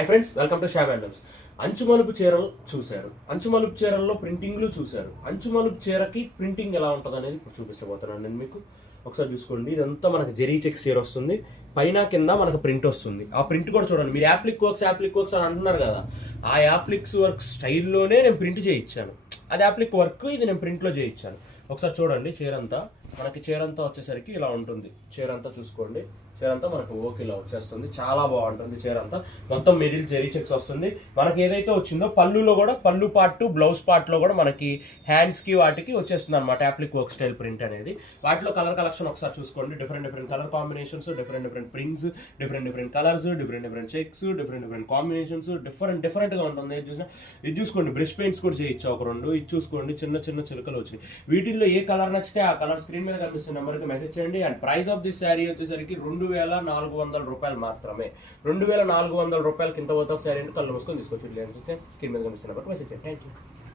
High friends, welcome to Shab handlooms. అంచుమలుపు చీరలు చూశారు, అంచుమలుపు చీరల్లో ప్రింటింగ్లు చూశారు. అంచుమలుపు చీరకి ప్రింటింగ్ ఎలా ఉంటుంది అనేది ఇప్పుడు చూపించబోతున్నాను నేను మీకు. ఒకసారి చూసుకోండి, ఇదంతా మనకు జెరీ చెక్స్ చీర వస్తుంది, పైన కింద మనకు ప్రింట్ వస్తుంది. ఆ ప్రింట్ కూడా చూడండి. మీరు యాప్లిక్ వర్క్స్ అని అంటున్నారు కదా, ఆ యాప్లిక్స్ వర్క్ స్టైల్లోనే నేను ప్రింట్ చేయించాను. అది యాప్లిక్ వర్క్, ఇది నేను ప్రింట్లో చేయించాను. ఒకసారి చూడండి, చీర అంతా మనకి చీర అంతా వచ్చేసరికి ఇలా ఉంటుంది. చీర అంతా చూసుకోండి, చీర అంతా మనకు ఓకే ఇలా వచ్చేస్తుంది. చాలా బాగుంటుంది చీర అంతా. మొత్తం మిడిల్ జెరీ చెక్స్ వస్తుంది. మనకి ఏదైతే వచ్చిందో పళ్ళులో కూడా, పళ్ళు పార్ట్ బ్లౌజ్ పార్ట్ లో కూడా మనకి హ్యాండ్స్ కి వాటికి వచ్చేస్తుంది అనమాట యాప్లిక్ వర్క్ స్టైల్ ప్రింట్ అనేది. వాటిలో కలర్ కలెక్షన్ ఒకసారి చూసుకోండి. Different colour combinations, different prints, different colours, different checks, different combinations, different గా ఉంటుంది. ఇది చూసుకోండి, బ్రష్ పెయింట్స్ కూడా చేయొచ్చు ఒక రెండు. ఇది చూసుకోండి, చిన్న చిలుకలు వచ్చినాయి. వీటిల్లో ఏ కలర్ నచ్చితే ఆ కలర్ స్క్రీన్ మీద కనిపిస్తున్న నెంబర్కి మెసేజ్ చేయండి. And price of this sari వచ్చేసరికి 2400 రూపాయలు మాత్రమే. 2400 రూపాయలు కింద పోతే శారీ అంటే కళ్ళు మూసుకొని తీసుకోవచ్చు. స్క్రీన్ మీద కనిపిస్తున్న నెంబర్కి మెసేజ్ చేయండి. Thank you.